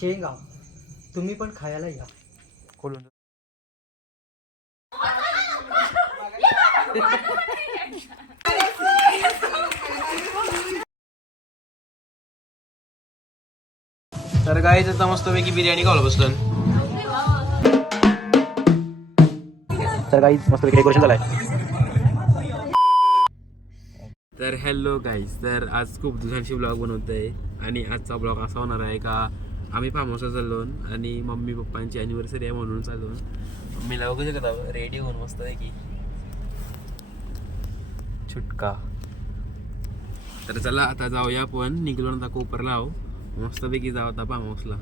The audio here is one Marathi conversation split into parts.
शेंगा तुम्ही पण खायला या. खोलून तर गाईच आता मस्तपैकी बिर्याणी खायला बसलो. तर गाईच मस्तपैकी डेकोरेशन झालंय. तर हॅलो गाईज, तर आज खूप दिवसांची ब्लॉग बनवत आहे आणि आजचा ब्लॉग असा होणार आहे का आम्ही फार्म हाऊसला चाललो आणि मम्मी पप्पांची ॲनिव्हर्सरी आहे म्हणून चाललो. मम्मीला वगैरे शकत रेडी होऊन मस्त आहे की छुटका. तर चला आता जाऊया, आपण निघलो ना कोपरला आहो, मस्तपैकी जाऊ आता फार्म हाऊसला.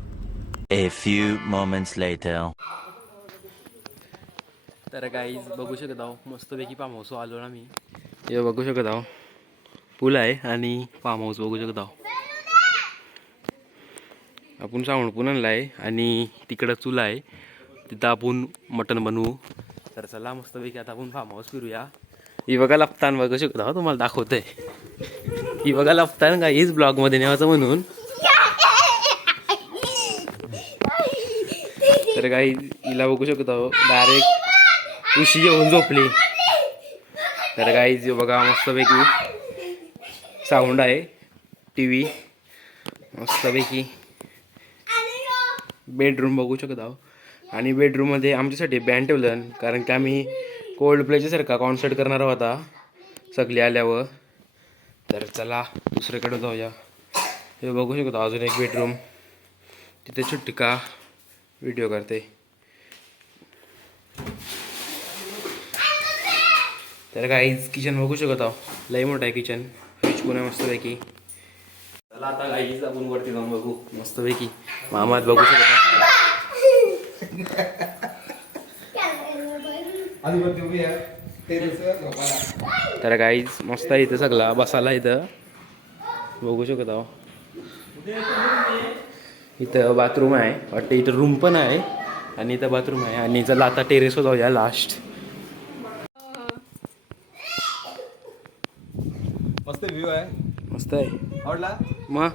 A few moments later. तर गाईज बघू शकत आहो मस्तपैकी फार्म हाऊस आलो ना मी. हे बघू शकत आहो पूल आहे आणि फार्म हाऊस बघू शकत आहो. आपण सावण पण आणला आहे आणि तिकडं चूल आहे, तिथं आपण मटण बनवू. तर चला मस्तपैकी आता आपण फार्म हाऊस फिरूया. ही बघा लपतान बघू शकत आहो, तुम्हाला दाखवतंय. ही बघा लपतान गाईज ब्लॉगमध्ये नेवायचं म्हणून. तर गाई हिला बघू शकत आहो डायरेक्ट उशी येऊन झोपली. तर गाईज बघा मस्तपैकी साऊंड आहे, टी व्ही मस्तपैकी. बेडरूम बघू शकत आहो आणि बेडरूममध्ये आमच्यासाठी बँड ठेवलं, कारण की आम्ही कोल्ड प्लेच्या सारखा कॉन्सर्ट करणार होता सगळे आल्यावर. तर चला दुसरीकडे जाऊया. हे बघू शकतो अजून एक बेडरूम, तिथे छुटका व्हिडिओ करते. तर गाईज किचन बघू शकत आहो, लई मोठा आहे किचन, फ्रीज पण आहे मस्तपैकी. चला आता गाईज आपण वरती जाऊन बघू मस्तपैकी. मामात बघू शकत आहो. तर गाईज मस्त आहे इथं सगळा बसायला, इथं बघू शकत आहो. इथं बाथरूम आहे वाटतं, इथं रूम पण आहे आणि इथं बाथरूम आहे. आणि चला आता टेरेसवर जाऊया लास्ट. मस्त व्ह्यू आहे, मस्त आहे. आवडला मग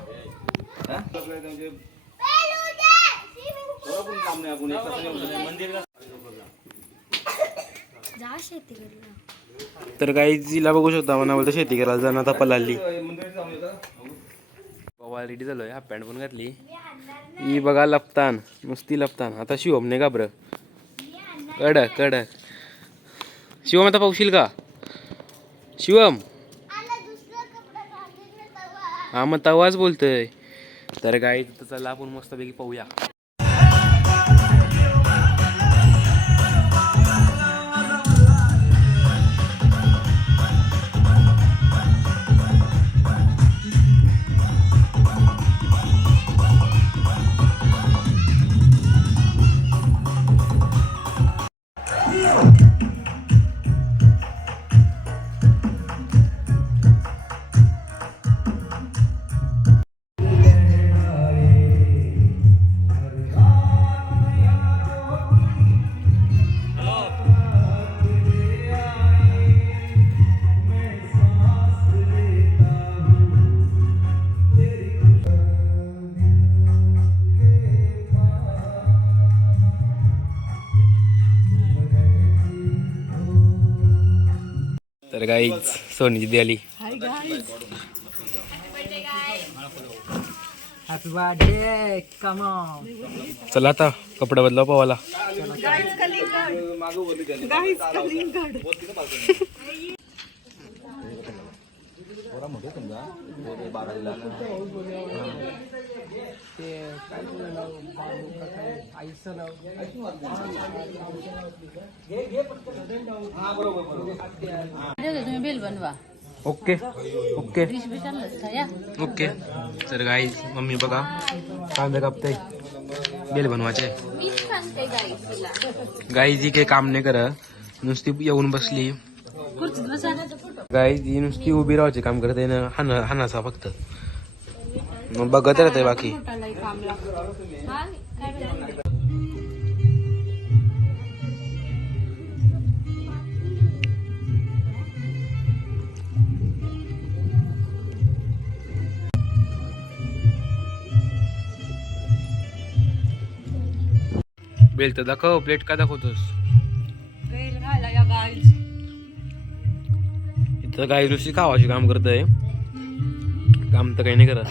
तर काही जिला बघू शकता म्हणा बोलतं शेती करायला जाणं आता पलाली. पवा रेडी झालोय, हाफ पॅन्ट पण घातली. ही बघा लपतान, नुसती लपतान. आता शिवमने घाबर कडक कडक. शिवम आता पावशील का शिवम? हा मग तवाच बोलतोय. तर गाई चला आपण मस्तपैकी पाहूया. तर गाईज सोनीची दिदी आली. Happy birthday come on. चला आता कपडा बदलाव पावाला. बिल बनवा. Okay okay okay. तर गाईज मम्मी बघा कांदा कापते, बेल बनवायचे. गाईज ही काही काम नाही करत, नुसती येऊन बसली. गाईज ही नुसती उभी राहायचे काम करते ना, हानाचा फक्त मग बघत राहते बाकी. बेल तर दाखव, प्लेट का दाखवतोस? बेल खायला या गाईज. इथं गाई नुसती खावाची काम करतंय, काम तर काही नाही करत.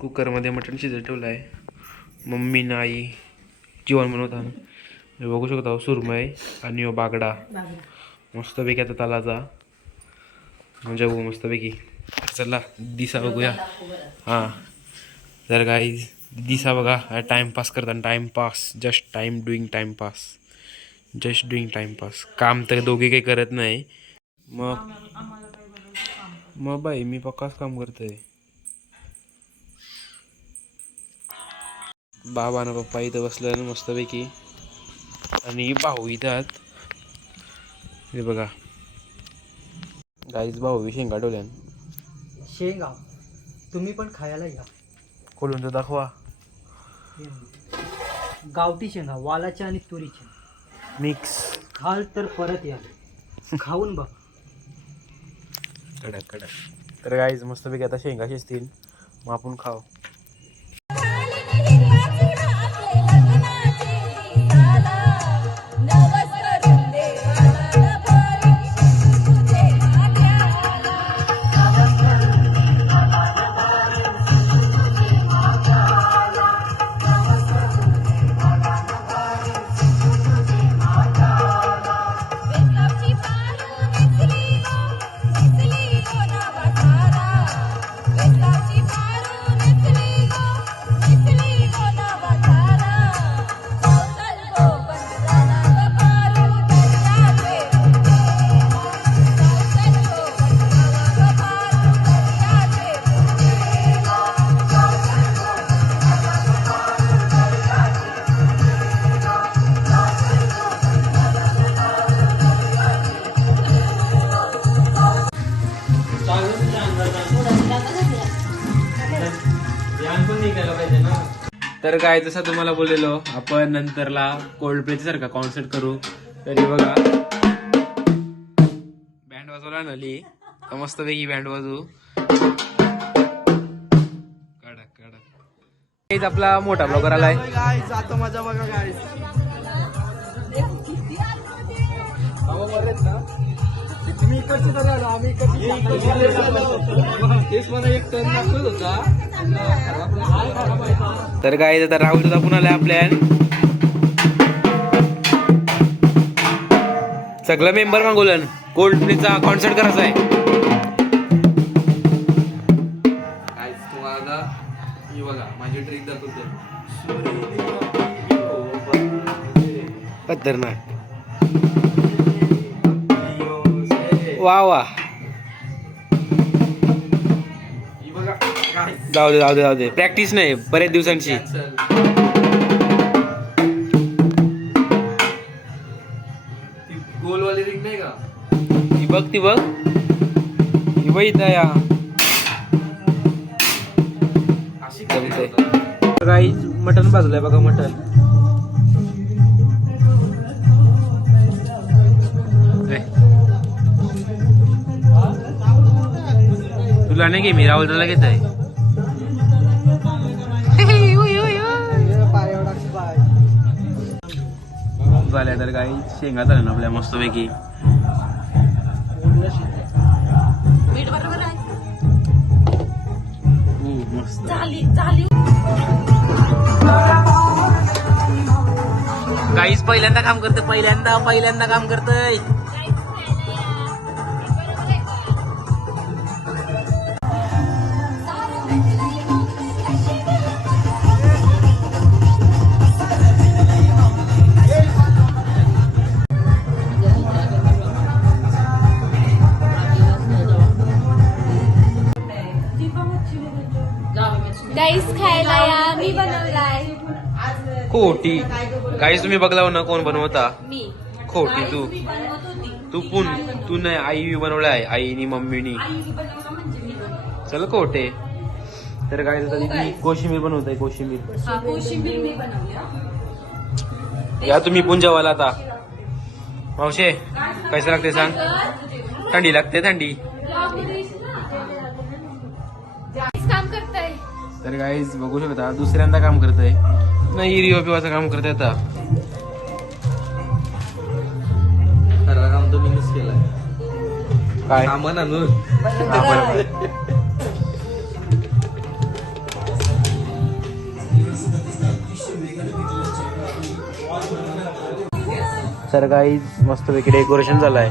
कुकर मध्ये मटण शिजत ठेवलं आहे. मम्मी नाही जेवण बनवताना हे बघू शकता. सुरमई आणि हो बागडा मस्तपैकी आता तालाचा म्हणजे मस्तपैकी. चला दिसा बघूया. हां तर गाईज दिसा बघा. टाइमपास करताना टाइमपास, जस्ट डुईंग टाइमपास. काम तर दोघे काही करत नाही. मग बाई मी पक्काच काम करतोय. बाबा ना पप्पा इथं बसलं मस्तपैकी आणि भाऊ इथं. हे बघा गाईज भाऊ शेंगा ठेवल्यान. शेंगा तुम्ही पण खायला या. खोलून तर दाखवा. गावठी शेंगा, वालाच्या आणि तुरीच्या मिक्स. खाल तर परत या, खाऊन बघ. कडक. तर गाईज मस्तपैकी आता शेंगा शिजतील, मग आपण खाऊ. तर काय जसं तुम्हाला बोललेलो आपण नंतरला कोल्ड प्लेच्या सारखा कॉन्सर्ट करू. तरी बघा बँड वाजवला नली तर मस्तपैकी बँड वाजवू. कडक आपला मोठा ब्लॉगर आलाय. मजा बघा गाईज. मी इकडचं तर आलो, आम्ही तेच मला एक टर्न दाखवत होता. तर काय आता राहुल सुद्धा पुन्हा आलाय आपल्या. सगळं मेंबर मागवलं कोल्ड प्लेचा कॉन्सर्ट करायचा आहे. तुम्हाला बघा माझी ट्रिक दाखवते. खतरनाक. वा जाऊ दे प्रॅक्टिस नाही बरेच दिवसांची. गोलवाली रिंग नाही का ती बघ ही बघ इथं या. काही मटण भाजलंय बघा. मटण तुला नाही घे, मी राहुलला घेत आहे. झाल्या तर काही शेंगा झाल्या ना आपल्या मस्तपैकी. मस्त काहीच पहिल्यांदा काम करते. पहिल्यांदा काम करतय. गाईस खायला या, मी बनवलाय. खोटी काहीच तुम्ही बघला ना कोण बनवता. मी खोटी तू बनवत होती. तू नाही. आई बनवलाय, आईनी मम्मीनी. आईने बनवला म्हणजे मी बनवला. चल खोटे. तर काय मी कोशिंबीर बनवताय. कोशिंबीर कोशिंबीर मी बनवली. या तुम्ही पण जेवायला आता. मावशे कैसे लागते सांग. थंडी लागते. थंडी काम करताय? तर गाईज बघू शकता दुसऱ्यांदा काम करतोय नाही रिओपीवाचं काम करतोय आता. खरं काम तुम्ही मिस केलाय. काय सामान आणून. हा, बरोबर. तर गाईज मस्तपैकी डेकोरेशन झालंय.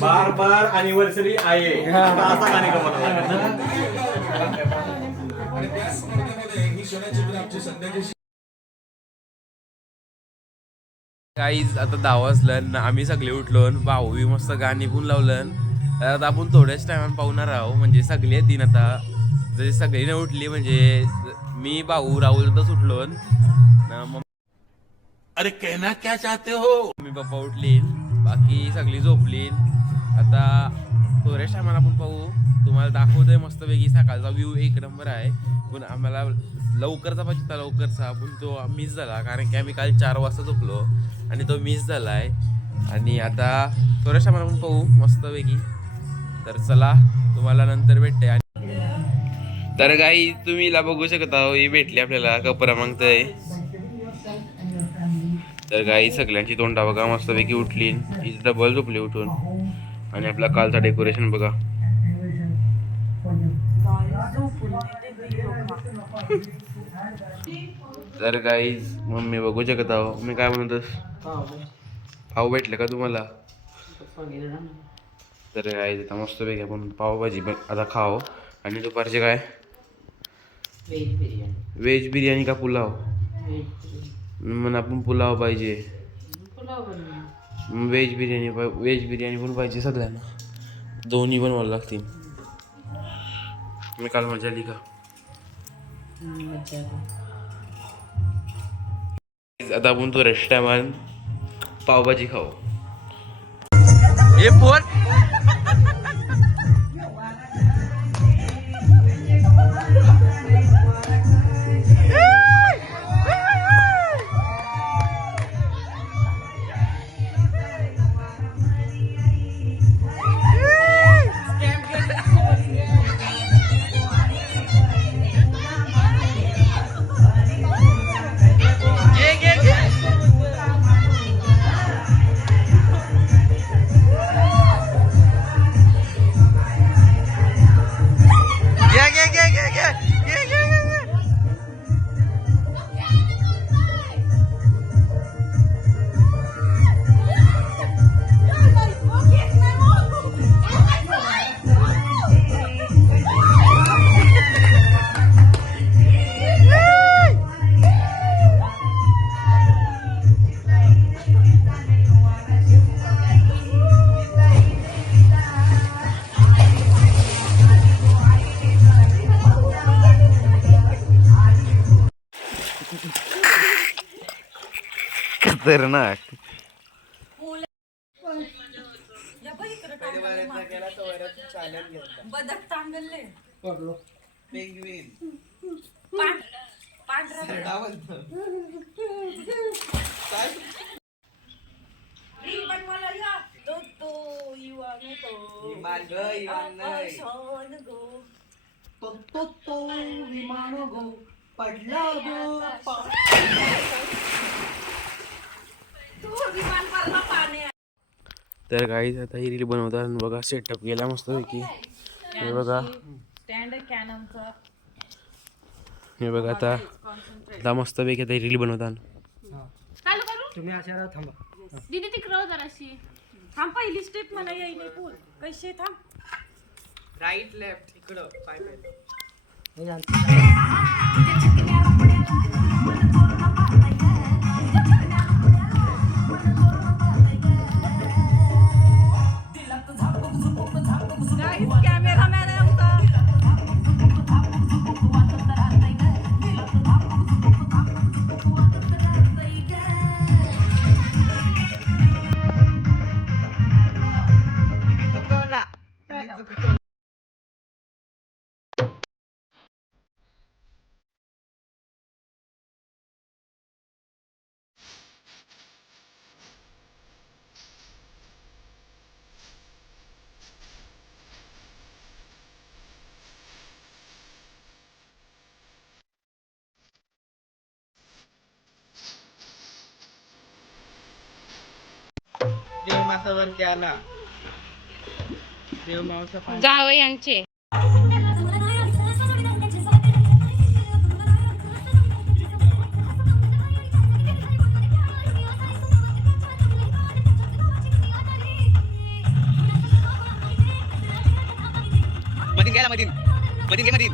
बार बार एनिवर्सरी आहे असा गाणे का मला गाईज आता 10 वाजलं आम्ही सगळे उठलो भाऊ मस्त गाणी पण लावलं. आता आपण थोड्याच टायमात पाहुणार आहोत म्हणजे सगळे येतील आता. जसे सगळी न उठली म्हणजे मी भाऊ राहुल तर उठलो. अरे कहना क्या चाहते हो? मम्मी पप्पा उठली बाकी सगळी झोपली. आता थोड्याच टायमाला आपण पाहू. तुम्हाला दाखवतोय मस्तपैकी सकाळचा व्ह्यू एक नंबर आहे. पण आम्हाला लवकरचा पाहिजे होता लवकरचा पण तो मिस झाला कारण की आम्ही काल 4 वाजता झोपलो आणि तो मिस झाला आहे. आणि आता थोड्याच टायमाला आपण पाहू मस्तपैकी. तर चला तुम्हाला नंतर भेटते. तर काही तुम्ही ला बघू शकता ही भेटली आपल्याला कपडा मागतय. तर गाई सगळ्यांची तोंडा बघा मस्तपैकी उठली डबल झोपली उठून. आणि आपला कालचा डेकोरेशन बघा. तर गाईज मम्मी बघू शकत आहो. मी काय म्हणतोस पाव भेटले का तुम्हाला? तर गाईज आता मस्तपैकी आपण पावभाजी आता खाऊ. आणि दुपारचे काय व्हेज बिर्याणी का पुलाव? मग आपण पुलाव पाहिजे. व्हेज बिर्याणी पण पाहिजे सगळ्यांना. दोन्ही बनवायला लागतील. मी काल मजा आली का? आता आपण तो रेस्टॉरंट पावभाजी खाऊ. हे फोन खतरनाक. बदक चांगले विमान गो पडला गो तर गाईज आता ही रील बनवतात बघा. सेटअप केला मस्तपैकी. हे बघा हे बघा आता मस्तपैकी आता रील बनवतात. तुम्ही अशा थांबा. दीदी तिकडं जराशी थांब. पहिली स्टेप मला येईल पूल कैसे थांब. राईट लेफ्ट इकडं पाय पाय. हे जानते. कॅमेरामॅन आहे आमचा. मासा वरती आला. देव मावसा पाणी. जावं यांचे मधीन घ्या मधीन मधीन घे मधीन.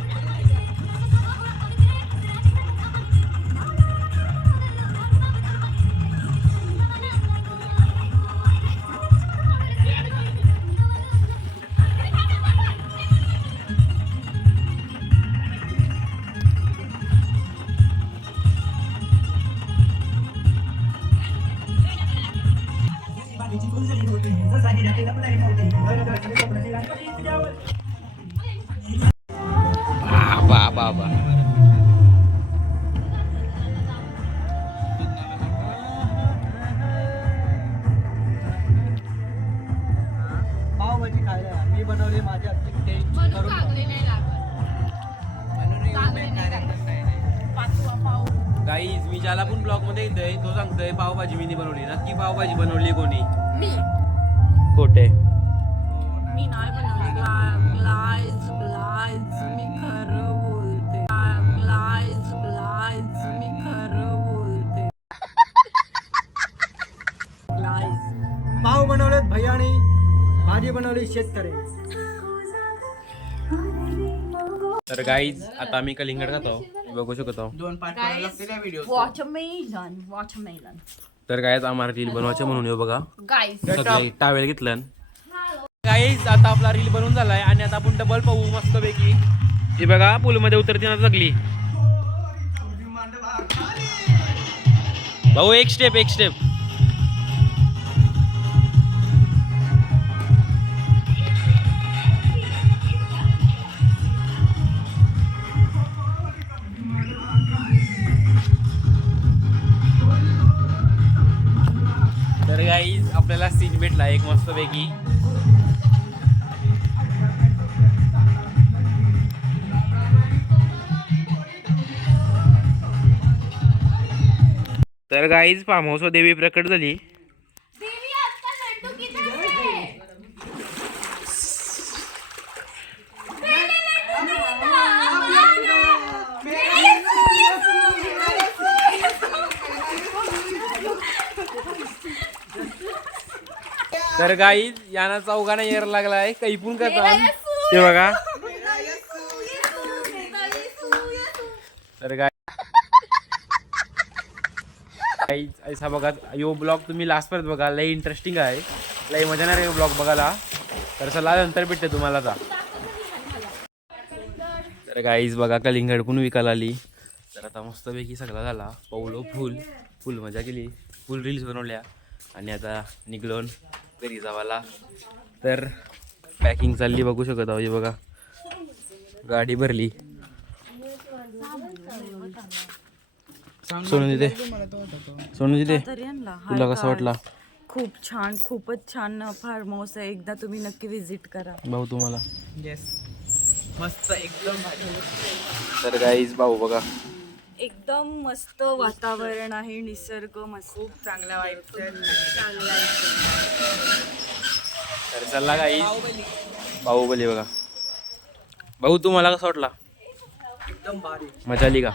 बाबा पावभाजी खायला मी बनवली माझ्या हातची टेस्ट करून गाईज मी ज्याला पण ब्लॉग मध्ये येतोय तो सांगतोय पावभाजी मी बनवली. नक्की पावभाजी बनवली कोणी? मी खोटे. मी नाही बनवली. मी खरं बोलते. मी खरं बोलते. पाव बनवलेत भैयानी, भाजी बनवली शेतकरी. तर गाईज आता आम्ही कलिंगड खातो, बघू शकतो. 2 पार्ट करायला लागतील या व्हिडिओ. वॉटरमेलन तर गाईज आम्हाला रील बनवायचं म्हणून येऊ बघा. गाईस सगळे टावेल घेतलं. गाईज आता आपला रील बनवून झालाय आणि आता आपण डबल पाहू मस्त पैकी. ती बघा पूल मध्ये उतरती ना सगळी. भाऊ एक स्टेप. तर गाईज आपल्याला सीन भेटला एक मस्त पैकी. तर गाईज फार्म हाऊस वर देवी प्रकट झाली. तर गाईज यांना चौघांना येर लागलाय काही पण करतात ते बघा. तर गाईज ऐसा बघा यो ब्लॉग तुम्ही लास्ट पर्यंत बघा. लय इंटरेस्टिंग आहे, लय मजा येणार आहे ब्लॉग बघायला. तर चला नंतर भेटते तुम्हाला आता. तर गाईज बघा कलिंगड पण विकायला आली. तर आता मस्तपैकी सगळा झाला. पावलो फुल मजा केली, फुल रील्स बनवल्या आणि आता निघलोन घरी जावाला. तर पॅकिंग चालली बघू शकत आहोत. बघा गाडी भरली. सोनू तिथे तुला कसा वाटला? खूप छान, खूपच छान फार्म हाऊस आहे. एकदा तुम्ही नक्की विजिट करा. भाऊ तुम्हाला? येस मस्त एकदम भारी. तर गाईज भाऊ बघा एकदम मस्त वातावरण आहे, निसर्ग मस्त, खूप चांगला वाईट. चांगला आहे. तर चला गाईज बाहुबली बघा. भाऊ तुम्हाला कसा वाटला? एकदम भारी, मजा आली का?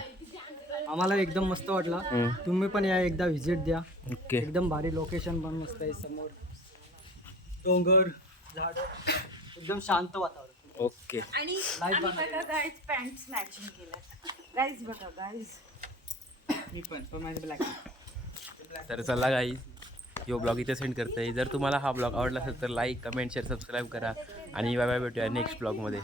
आम्हाला एकदम मस्त वाटला. तुम्ही पण या एकदा व्हिजिट द्या. ओके. एकदम भारी लोकेशन पण मस्त आहे. समोर डोंगर, झाड, एकदम शांत वातावरण. ओके. आणि बघा गाईज पॅन्ट्स मॅचिंग केल्या. गाईज बघा गाईज. मी पण माझे ब्लॅक. तर चला गाईज यो ब्लॉग इथे सेंड करते. जर तुम्हाला हा ब्लॉग आवडला असेल तर लाईक, कमेंट, शेअर, सबस्क्राईब करा आणि बाय बाय, भेटूया नेक्स्ट ब्लॉगमध्ये.